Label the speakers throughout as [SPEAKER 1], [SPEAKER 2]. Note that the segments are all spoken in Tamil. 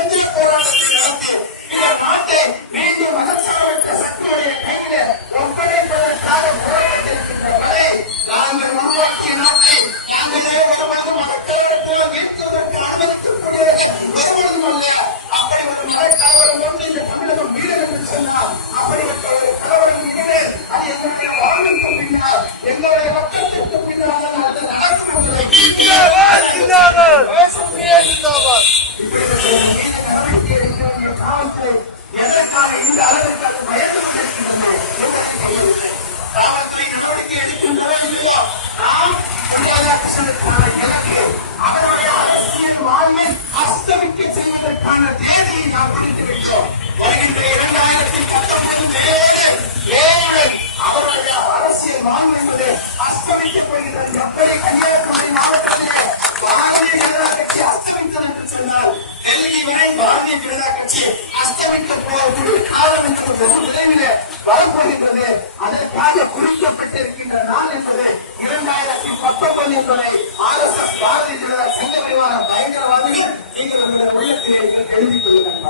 [SPEAKER 1] অধিক করা நான் ராதாகிருஷ்ணனுக்கான இலக்கு அவருடைய அரசியல் வாழ்வில் அஸ்தமிக்க செய்வதற்கான தேதியை நாம் பிடித்து விட்டோம் வருகின்ற இரண்டாயிரத்தி பத்தொன்பது ஏழு அவருடைய அரசியல் வாழ்வு என்பது அஸ்தமிக்கப்படுகிறது எப்படி கன்னியாகுமரி மாவட்டத்திலே பாரதிய ஜனதா கட்சி அஸ்தமித்தது என்று அதற்காக என்பதை R S S Bharatiya Janata Sangh விரிவான பயங்கரவாதிகள் நீங்கள் உங்களுடைய உள்ளத்திலே நீங்கள் எழுதிக் கொள்ளுங்கள்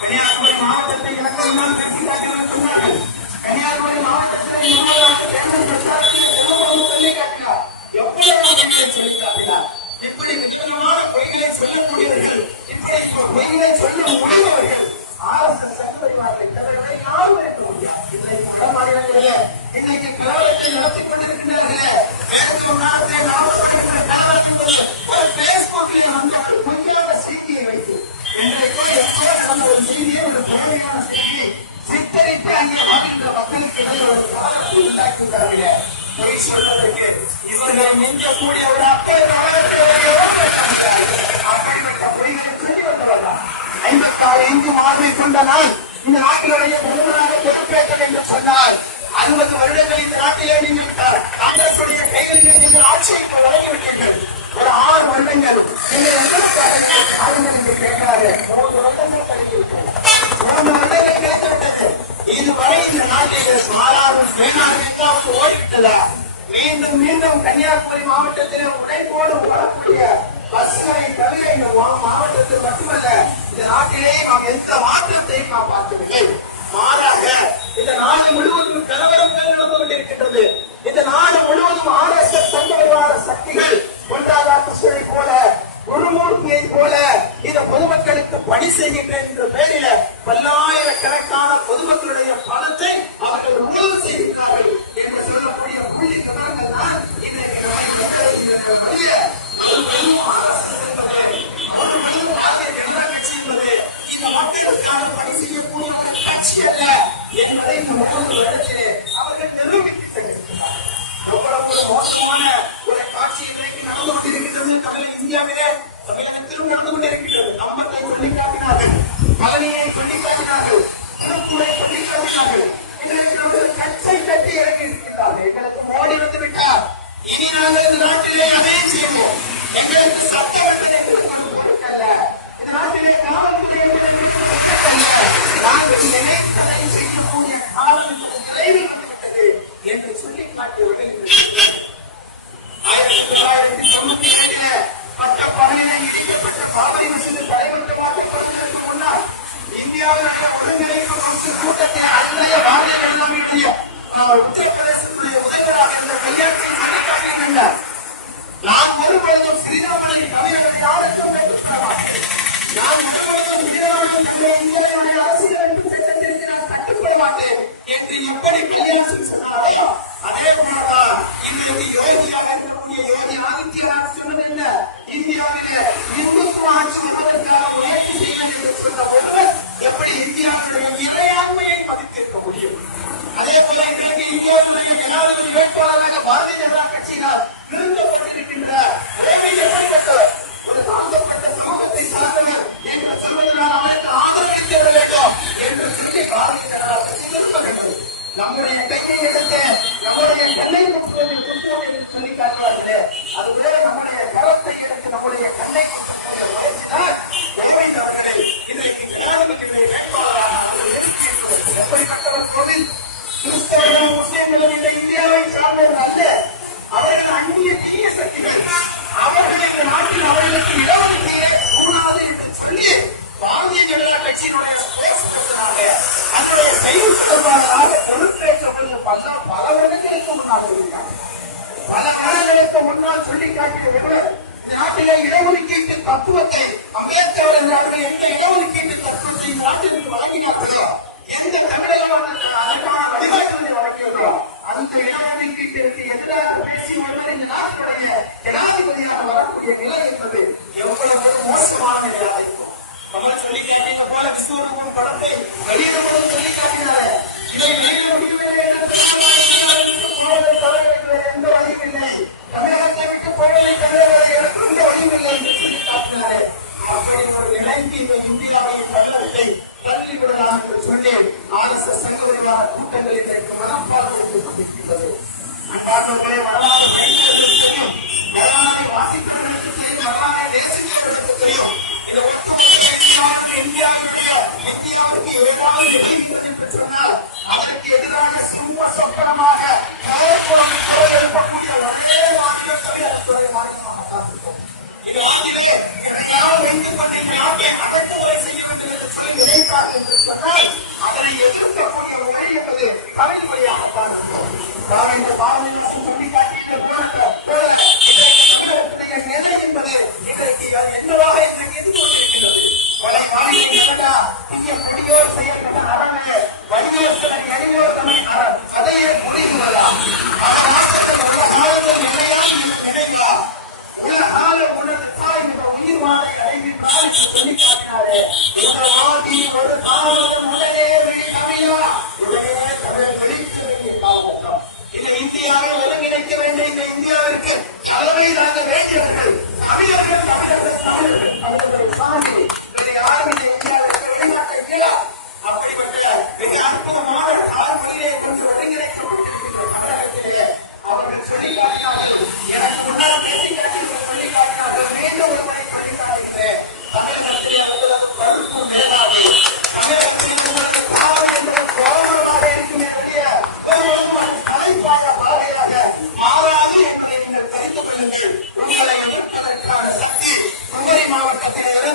[SPEAKER 1] கன்னியாகுமரி மாவட்டத்தை இலங்கை விமானம் காட்டினார் சொன்னார்கள் கன்னியாகுமரி மாவட்டத்திலே முதல்வராக தேர்தல் பிரச்சாரத்தில் செல்வபாபு சொல்லி காட்டினார் எவ்வளவு பொய்களை சொல்லி காட்டினார்? இப்படி நிச்சயமான பொய்களை சொல்லக்கூடியவர்கள் இப்படி பொய்களை சொல்ல முடிந்தவர்கள் ஆர்எஸ்எஸ் சங்கப்பரிவார்களை தவிர யாரும் இருக்க முடியாது. இன்றைக்கு வட மாநிலங்களிலே இன்னைக்கு கலவரத்தை நடத்திக் கொண்டிருக்கின்றார்களே மேற்கு வங்காளத்தை நாம் கலவரம் என்பது ஒரு பேஸ்புக்கில் வந்த பொய்யான செய்தியை வைத்து இன்றைக்கு எப்போ நடந்த ஒரு செய்தியை ஒரு போலியான செய்தியை சித்தரித்து அங்கே வாழ்கின்ற மக்களுக்கு இடையே ஒரு கலவரத்தை உண்டாக்கிவிட்டார்களே பொய் சொல்வதற்கு இவர்களை மிஞ்சக்கூடிய ஒரு அப்போ அப்படிப்பட்ட பொய்களை சொல்லி வந்தவர்கள் ஐம்பத்தாறு இஞ்சு மாதிரி கொண்ட நான் இருந்ததா மீண்டும் மீண்டும் கன்னியாகுமரி மாவட்டத்திலே உடைப்போடு வரக்கூடிய பஸ்களை தவிர இந்த மாவட்டத்தில் மட்டுமல்ல இந்த நாட்டிலே நாம் எந்த மாற்று பழனியை சொல்லி காட்டினார்கள் திருப்பூரை சொல்லி காட்டினார்கள் இன்றைக்கு கச்சை கட்டி நாங்கள் இந்த நாட்டிலே அதே செய்வோம். எங்களுக்கு சட்டம் என்பதை பொருட்கல்ல இந்த நாட்டிலே காவல்துறை நாங்கள் நினைத்ததை செய்யக்கூடிய காலம் நிறைவு நாட்டிலே இடஒதுக்கீட்டு தத்துவத்தை அம்பேத்கர் என்றார்கள் எந்த இடஒதுக்கீட்டு தத்துவத்தை நாட்டிற்கு வழங்கினார்களோ எந்த தமிழகம் அதற்கான வழிகாட்டுதலை வழங்கியதோ அந்த இடஒதுக்கீட்டிற்கு எதிராக பேசி ஒருவர் இந்த நாட்டுடைய ஜனாதிபதியாக வரக்கூடிய நிலை என்பது எவ்வளவு மோசமான நிலையாக இருக்கும் கமல் சொல்லி காட்டிய போல விஸ்வரூபம் படத்தை வெளியிடுவதும் சொல்லி காட்டினார் இதை வெளியிட முடியவில்லை என்று தவிர வழியும் இல்லை. தமிழகத்தை விட்டு போவதை தமிழக சொல்லி காட்டினார் அப்படி ஒரு நிலைக்கு இந்த இந்தியாவை தமிழகத்தை தள்ளிவிடலாம் என்று சொல்லி ஆர்எஸ்எஸ் சங்க தீய குடியோர் செயல்பட அறவே வடிவோர் சிலர் எளியோர் தமை அறம் அதையே புரிந்துள்ளதாம் உள்ள ஆள உணர்ந்து தாய் உயிர் வாழை அடைவிட்டால் ஒரு தாமதம் உடனே வெளி கவியா உடனே தமிழ் வெளித்திருக்கும் காலம் இந்த இந்தியாவை ஒருங்கிணைக்க வேண்டும். இந்த இந்தியாவிற்கு அளவை தான்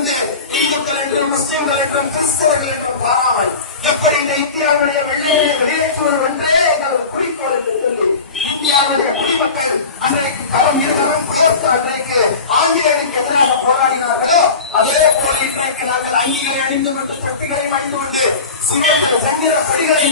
[SPEAKER 1] இருந்து இந்துக்களிடம் முஸ்லிம்களிடம் கிறிஸ்தவர்களிடம் வராமல் எப்படி இந்த இந்தியாவுடைய வெள்ளையை வெளியேற்றுவது என்றே எங்களது குறிக்கோள் என்று சொல்லி இந்தியாவுடைய குடிமக்கள் அன்றைக்கு களம் இருவரும் உயர்த்து அன்றைக்கு ஆங்கிலேயருக்கு எதிராக போராடினார்களோ அதே போல இன்றைக்கு நாங்கள் அங்கிகளை அணிந்து கொண்டு தொப்பிகளை அணிந்து கொண்டு சிவந்த சந்திர கொடிகளை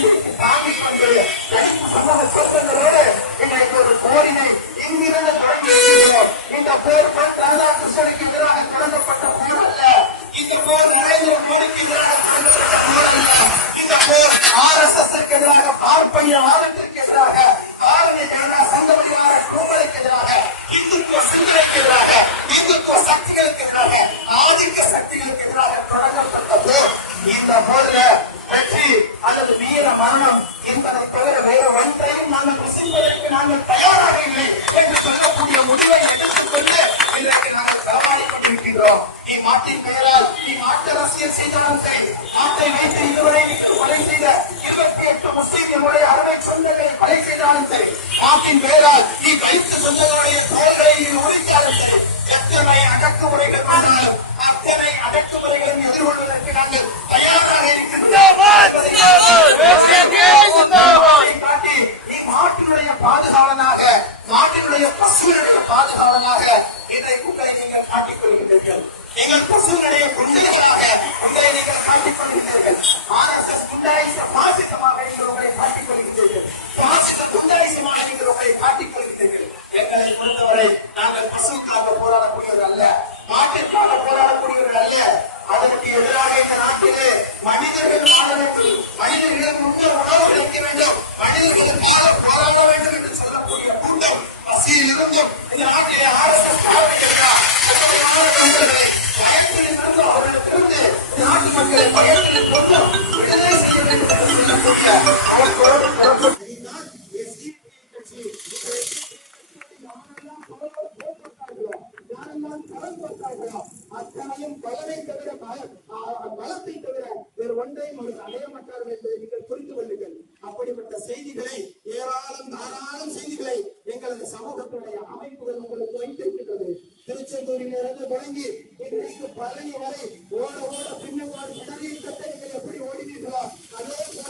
[SPEAKER 1] இருக்கிறோம் இம்மாட்டின் பெயரால் இம்மாட்டு அரசியல் செய்தவன் சரி நாட்டை வைத்து இதுவரை கொலை செய்த இருபத்தி எட்டு முஸ்லீம் நம்முடைய அறுவை சொந்தங்களை கொலை செய்தாலும் சரி நாட்டின் பெயரால் நீ வைத்து சொந்தங்களுடைய பெயர்களை நீ உரித்தாலும் சரி எத்தனை அடக்குமுறைகள் வந்தாலும் அத்தனை அடக்குமுறைகளையும் எதிர்கொள்வதற்கு நாங்கள் அத்தனையும் பலனை தவிர பலன்